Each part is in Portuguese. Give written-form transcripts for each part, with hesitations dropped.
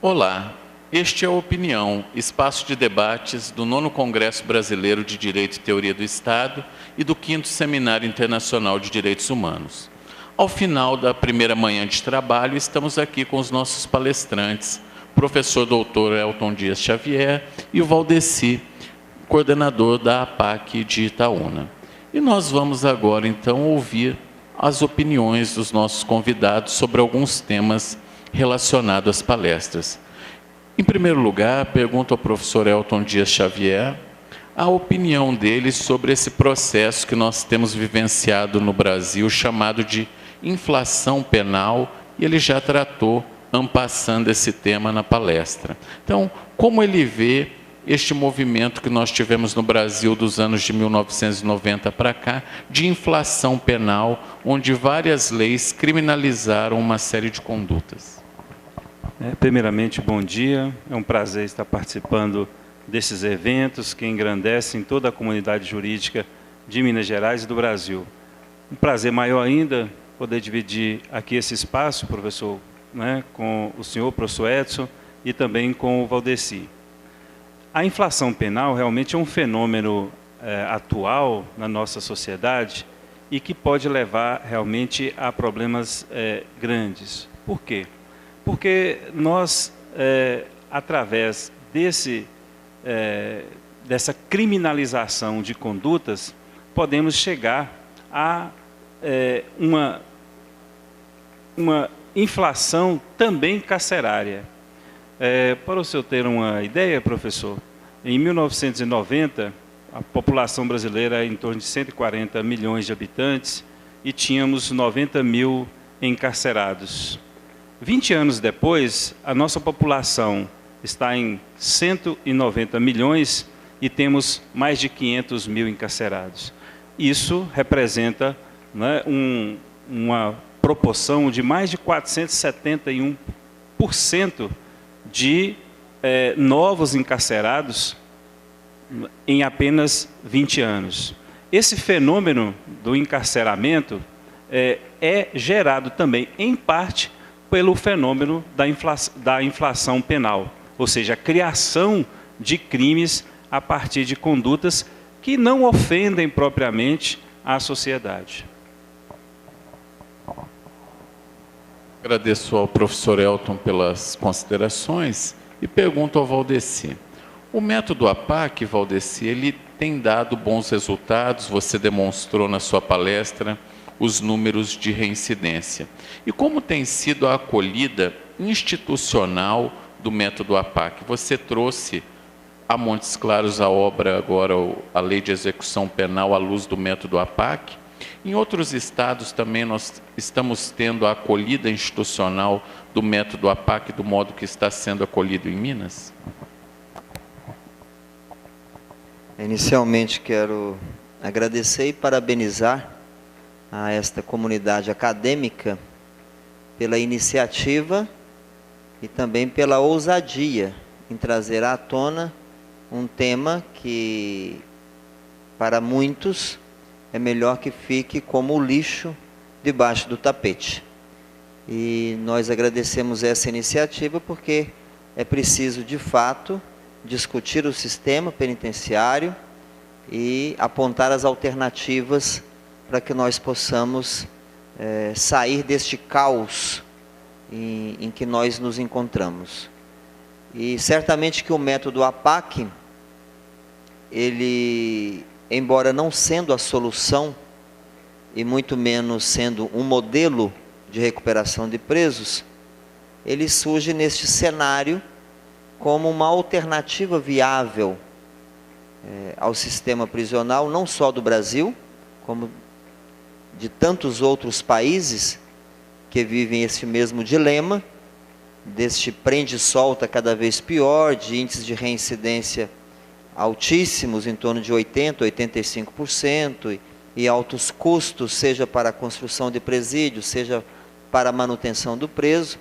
Olá, este é a Opinião, espaço de debates do 9º Congresso Brasileiro de Direito e Teoria do Estado e do 5º Seminário Internacional de Direitos Humanos. Ao final da primeira manhã de trabalho, estamos aqui com os nossos palestrantes, professor doutor Elton Dias Xavier e o Valdeci, coordenador da APAC de Itaúna. E nós vamos agora, então, ouvir as opiniões dos nossos convidados sobre alguns temas relacionados às palestras. Em primeiro lugar, pergunto ao professor Elton Dias Xavier a opinião dele sobre esse processo que nós temos vivenciado no Brasil, chamado de inflação penal, e ele já tratou, ampassando esse tema na palestra. Então, como ele vê este movimento que nós tivemos no Brasil dos anos de 1990 para cá, de inflação penal, onde várias leis criminalizaram uma série de condutas? Primeiramente, bom dia. É um prazer estar participando desses eventos que engrandecem toda a comunidade jurídica de Minas Gerais e do Brasil. Um prazer maior ainda poder dividir aqui esse espaço, professor, com o senhor, professor Edson, e também com o Valdeci. A inflação penal realmente é um fenômeno atual na nossa sociedade e que pode levar realmente a problemas grandes. Por quê? Porque nós, através dessa criminalização de condutas, podemos chegar a uma inflação também carcerária. Para o senhor ter uma ideia, professor, em 1990, a população brasileira era em torno de 140 milhões de habitantes e tínhamos 90 mil encarcerados. 20 anos depois, a nossa população está em 190 milhões e temos mais de 500 mil encarcerados. Isso representa uma proporção de mais de 471% de novos encarcerados em apenas 20 anos. Esse fenômeno do encarceramento é gerado também, em parte, pelo fenômeno da inflação penal, ou seja, a criação de crimes a partir de condutas que não ofendem propriamente a sociedade. Agradeço ao professor Elton pelas considerações e pergunto ao Valdeci. O método APAC, Valdeci, ele tem dado bons resultados, você demonstrou na sua palestra os números de reincidência. E como tem sido a acolhida institucional do método APAC? Você trouxe a Montes Claros a obra agora, a Lei de Execução Penal à luz do método APAC. Em outros estados também nós estamos tendo a acolhida institucional do método APAC do modo que está sendo acolhido em Minas? Inicialmente quero agradecer e parabenizar a esta comunidade acadêmica pela iniciativa e também pela ousadia em trazer à tona um tema que, para muitos, é melhor que fique como o lixo debaixo do tapete. E nós agradecemos essa iniciativa porque é preciso, de fato, discutir o sistema penitenciário e apontar as alternativas para que nós possamos sair deste caos em que nós nos encontramos. E certamente que o método APAC, ele, embora não sendo a solução, e muito menos sendo um modelo de recuperação de presos, ele surge neste cenário como uma alternativa viável ao sistema prisional, não só do Brasil, como de tantos outros países que vivem esse mesmo dilema, deste prende-solta cada vez pior, de índices de reincidência altíssimos, em torno de 80%, 85%, e altos custos, seja para a construção de presídios, seja para a manutenção do preso.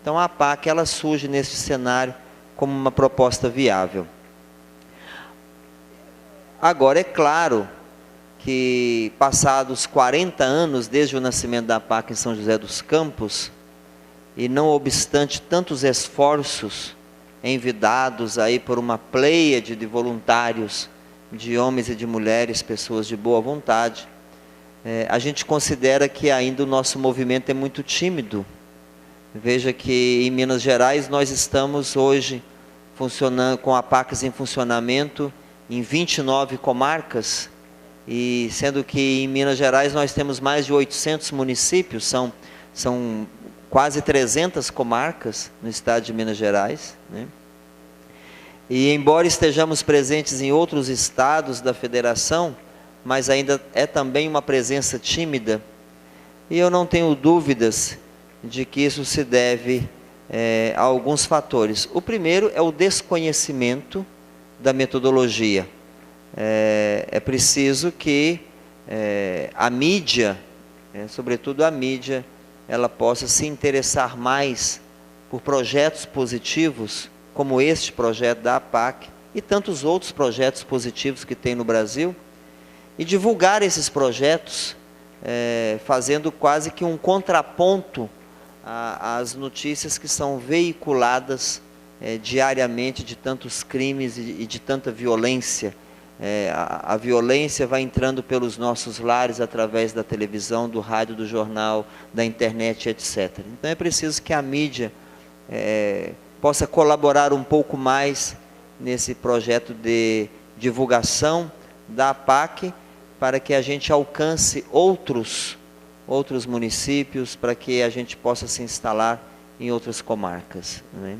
Então a APAC, ela surge nesse cenário como uma proposta viável. Agora, é claro que, passados 40 anos desde o nascimento da APAC em São José dos Campos, e não obstante tantos esforços envidados aí por uma pleiade de voluntários, de homens e de mulheres, pessoas de boa vontade, a gente considera que ainda o nosso movimento é muito tímido. Veja que em Minas Gerais nós estamos hoje funcionando com a PACS em funcionamento em 29 comarcas, e sendo que em Minas Gerais nós temos mais de 800 municípios, são quase 300 comarcas no estado de Minas Gerais, né? E embora estejamos presentes em outros estados da federação, mas ainda é também uma presença tímida, e eu não tenho dúvidas de que isso se deve a alguns fatores. O primeiro é o desconhecimento da metodologia. É preciso que a mídia, sobretudo a mídia, ela possa se interessar mais por projetos positivos, como este projeto da APAC e tantos outros projetos positivos que tem no Brasil, e divulgar esses projetos, fazendo quase que um contraponto às notícias que são veiculadas diariamente de tantos crimes e de tanta violência. A violência vai entrando pelos nossos lares através da televisão, do rádio, do jornal, da internet, etc. Então é preciso que a mídia possa colaborar um pouco mais nesse projeto de divulgação da APAC, para que a gente alcance outros municípios, para que a gente possa se instalar em outras comarcas, né?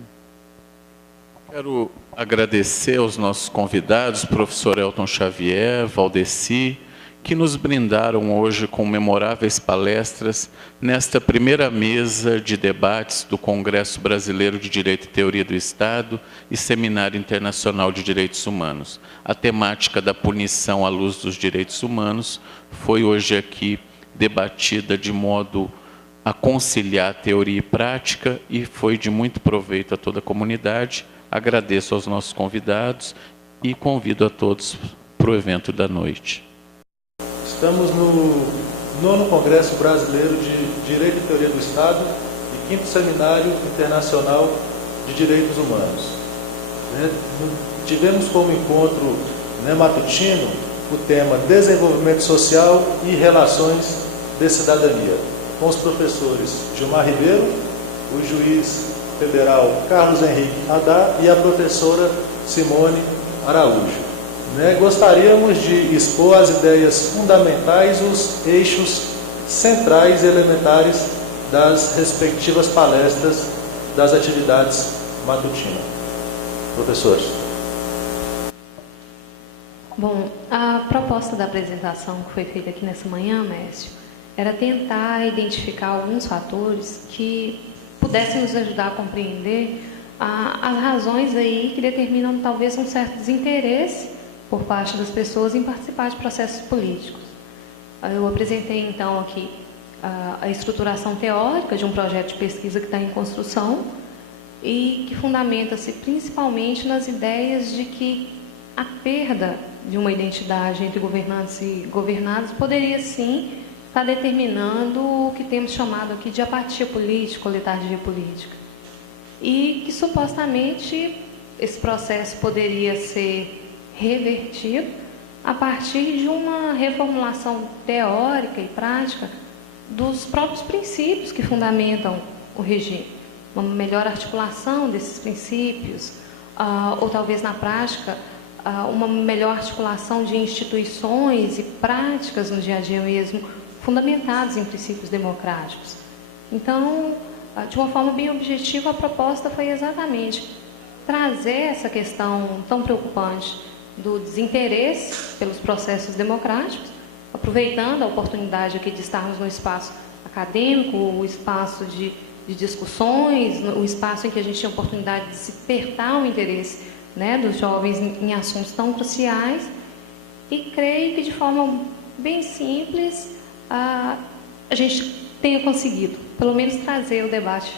Quero agradecer aos nossos convidados, professor Elton Xavier, Valdeci, que nos brindaram hoje com memoráveis palestras nesta primeira mesa de debates do Congresso Brasileiro de Direito e Teoria do Estado e Seminário Internacional de Direitos Humanos. A temática da punição à luz dos direitos humanos foi hoje aqui debatida de modo a conciliar teoria e prática, e foi de muito proveito a toda a comunidade. Agradeço aos nossos convidados e convido a todos para o evento da noite. Estamos no 9º Congresso Brasileiro de Direito e Teoria do Estado e 5º Seminário Internacional de Direitos Humanos. Tivemos como encontro matutino o tema Desenvolvimento Social e Relações de Cidadania, com os professores Gilmar Ribeiro, o juiz federal Carlos Henrique Haddad e a professora Simone Araújo. Gostaríamos de expor as ideias fundamentais, os eixos centrais e elementares das respectivas palestras das atividades matutinas. Professores. Bom, a proposta da apresentação que foi feita aqui nessa manhã, mestre, era tentar identificar alguns fatores que pudessem nos ajudar a compreender as razões aí que determinam talvez um certo desinteresse por parte das pessoas em participar de processos políticos. Eu apresentei então aqui a estruturação teórica de um projeto de pesquisa que está em construção e que fundamenta-se principalmente nas ideias de que a perda de uma identidade entre governantes e governados poderia sim estar determinando o que temos chamado aqui de apatia política ou letargia política. E que supostamente esse processo poderia ser revertido a partir de uma reformulação teórica e prática dos próprios princípios que fundamentam o regime. Uma melhor articulação desses princípios, ou talvez na prática, uma melhor articulação de instituições e práticas no dia a dia mesmo, fundamentados em princípios democráticos. Então, de uma forma bem objetiva, a proposta foi exatamente trazer essa questão tão preocupante do desinteresse pelos processos democráticos, aproveitando a oportunidade aqui de estarmos no espaço acadêmico, o espaço de discussões, o espaço em que a gente tem a oportunidade de despertar o interesse, dos jovens em assuntos tão cruciais, e creio que de forma bem simples a gente tenha conseguido, pelo menos, trazer o debate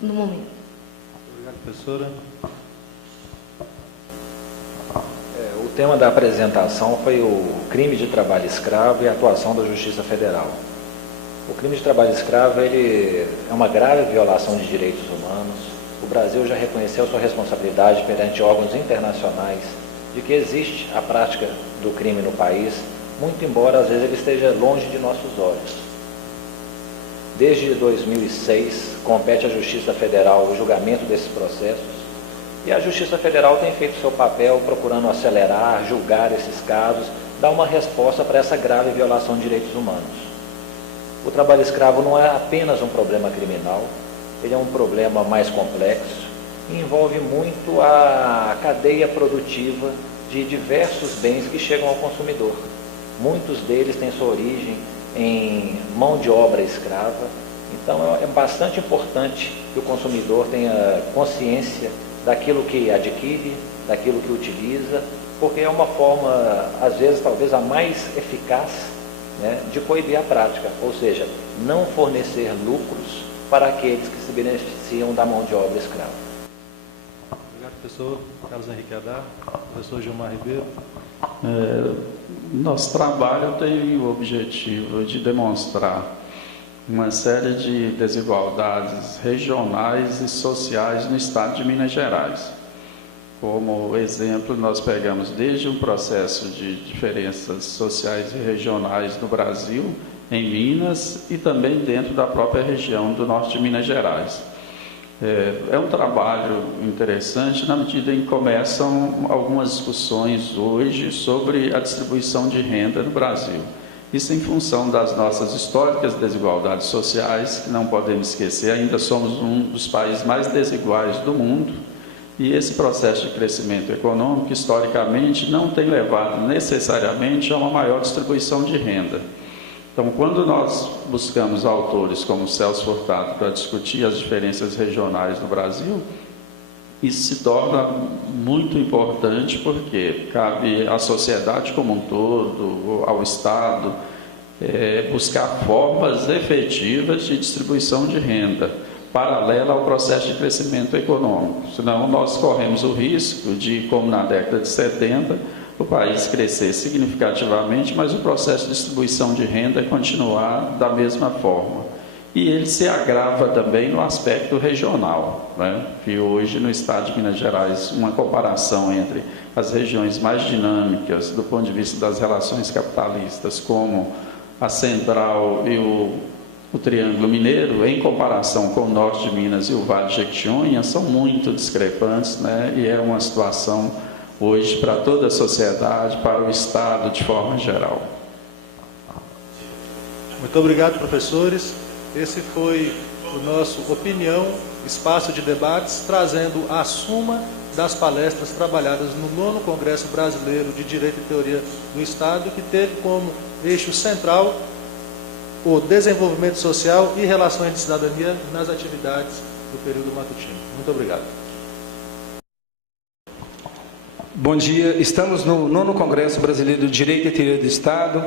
no momento. Obrigado, professora. O tema da apresentação foi o crime de trabalho escravo e a atuação da Justiça Federal. O crime de trabalho escravo ele é uma grave violação de direitos humanos. O Brasil já reconheceu sua responsabilidade perante órgãos internacionais de que existe a prática do crime no país, muito embora às vezes ele esteja longe de nossos olhos. Desde 2006, compete à Justiça Federal o julgamento desses processos e a Justiça Federal tem feito seu papel procurando acelerar, julgar esses casos, dar uma resposta para essa grave violação de direitos humanos. O trabalho escravo não é apenas um problema criminal, ele é um problema mais complexo e envolve muito a cadeia produtiva de diversos bens que chegam ao consumidor. Muitos deles têm sua origem em mão de obra escrava, então é bastante importante que o consumidor tenha consciência daquilo que adquire, daquilo que utiliza, porque é uma forma, às vezes, talvez a mais eficaz, né, de coibir a prática, ou seja, não fornecer lucros para aqueles que se beneficiam da mão de obra escrava. Obrigado, professor Carlos Henrique Haddad. Professor Gilmar Ribeiro. Nosso trabalho tem o objetivo de demonstrar uma série de desigualdades regionais e sociais no estado de Minas Gerais. Como exemplo, nós pegamos desde um processo de diferenças sociais e regionais no Brasil, em Minas e também dentro da própria região do norte de Minas Gerais. É um trabalho interessante na medida em que começam algumas discussões hoje sobre a distribuição de renda no Brasil. Isso em função das nossas históricas desigualdades sociais, que não podemos esquecer, ainda somos um dos países mais desiguais do mundo, e esse processo de crescimento econômico, historicamente, não tem levado necessariamente a uma maior distribuição de renda. Então, quando nós buscamos autores como Celso Furtado para discutir as diferenças regionais no Brasil, isso se torna muito importante porque cabe à sociedade como um todo, ao Estado, buscar formas efetivas de distribuição de renda, paralela ao processo de crescimento econômico. Senão, nós corremos o risco de, como na década de 70, o país crescer significativamente, mas o processo de distribuição de renda continuar da mesma forma. E ele se agrava também no aspecto regional, né? Que hoje no estado de Minas Gerais, uma comparação entre as regiões mais dinâmicas do ponto de vista das relações capitalistas, como a Central e o Triângulo Mineiro, em comparação com o norte de Minas e o Vale de Jequitinhonha, são muito discrepantes, né? E é uma situação hoje para toda a sociedade, para o Estado de forma geral. Muito obrigado, professores. Esse foi o nosso Opinião, Espaço de Debates, trazendo a suma das palestras trabalhadas no 9º Congresso Brasileiro de Direito e Teoria do Estado, que teve como eixo central o desenvolvimento social e relações de cidadania nas atividades do período matutino. Muito obrigado. Bom dia, estamos no 9º Congresso Brasileiro de Direito e Teoria do Estado,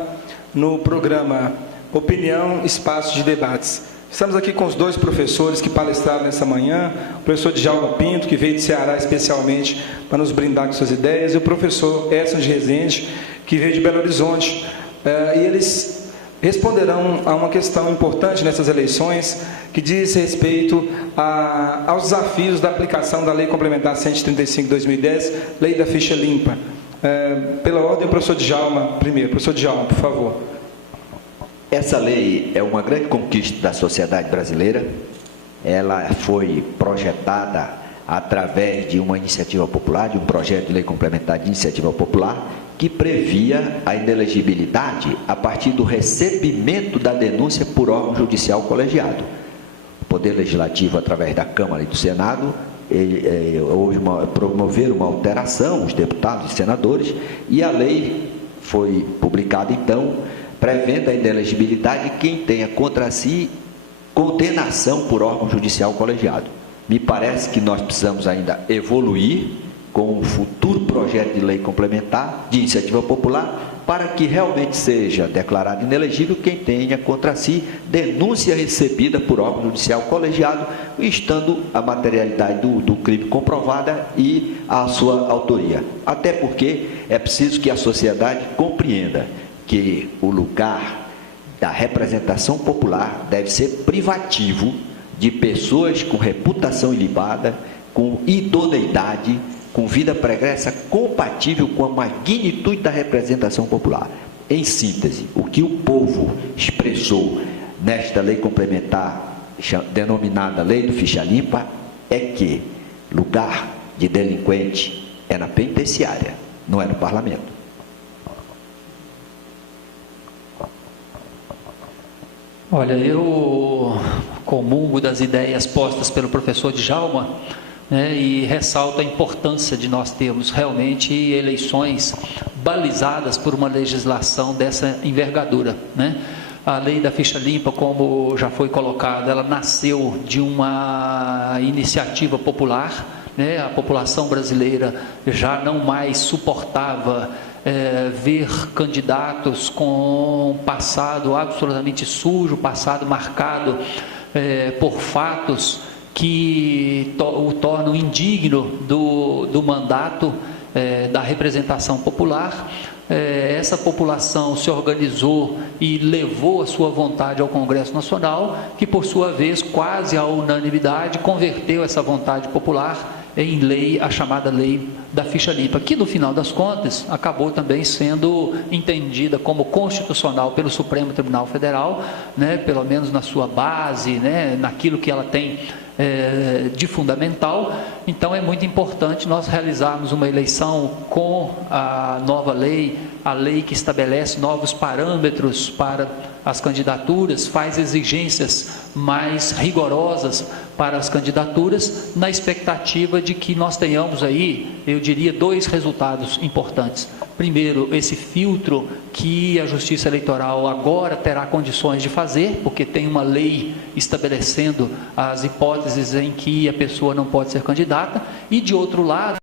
no programa Opinião, Espaço de Debates. Estamos aqui com os dois professores que palestraram nessa manhã, o professor Djalma Pinto, que veio de Ceará especialmente para nos brindar com suas ideias, e o professor Edson de Rezende, que veio de Belo Horizonte. E eles responderão a uma questão importante nessas eleições, que diz respeito aos desafios da aplicação da Lei Complementar 135 de 2010, Lei da Ficha Limpa. Pela ordem, o professor Djalma primeiro. Professor Djalma, por favor. Essa lei é uma grande conquista da sociedade brasileira. Ela foi projetada através de uma iniciativa popular, de um projeto de lei complementar de iniciativa popular, que previa a inelegibilidade a partir do recebimento da denúncia por órgão judicial colegiado. O Poder Legislativo, através da Câmara e do Senado, promoveram uma alteração, os deputados e senadores, e a lei foi publicada, então, prevendo a inelegibilidade de quem tenha contra si condenação por órgão judicial colegiado. Me parece que nós precisamos ainda evoluir com um futuro projeto de lei complementar de iniciativa popular para que realmente seja declarado inelegível quem tenha contra si denúncia recebida por órgão judicial colegiado, estando a materialidade do crime comprovada e a sua autoria. Até porque é preciso que a sociedade compreenda que o lugar da representação popular deve ser privativo de pessoas com reputação ilibada, com idoneidade, com vida pregressa compatível com a magnitude da representação popular. Em síntese, o que o povo expressou nesta lei complementar, denominada Lei do Ficha Limpa, é que lugar de delinquente é na penitenciária, não é no parlamento. Olha, eu comungo das ideias postas pelo professor Djalma, né, e ressalto a importância de nós termos realmente eleições balizadas por uma legislação dessa envergadura, né? A lei da ficha limpa, como já foi colocado, ela nasceu de uma iniciativa popular, né? A população brasileira já não mais suportava ver candidatos com passado absolutamente sujo, passado marcado por fatos que o tornam indigno do mandato da representação popular. Essa população se organizou e levou a sua vontade ao Congresso Nacional, que por sua vez, quase à unanimidade, converteu essa vontade popular em lei, a chamada Lei da Ficha Limpa, que no final das contas acabou também sendo entendida como constitucional pelo Supremo Tribunal Federal, né, pelo menos na sua base, né, naquilo que ela tem de fundamental. Então é muito importante nós realizarmos uma eleição com a nova lei, a lei que estabelece novos parâmetros para as candidaturas, faz exigências mais rigorosas para as candidaturas, na expectativa de que nós tenhamos aí, eu diria, dois resultados importantes. Primeiro, esse filtro que a Justiça Eleitoral agora terá condições de fazer, porque tem uma lei estabelecendo as hipóteses em que a pessoa não pode ser candidata, e de outro lado,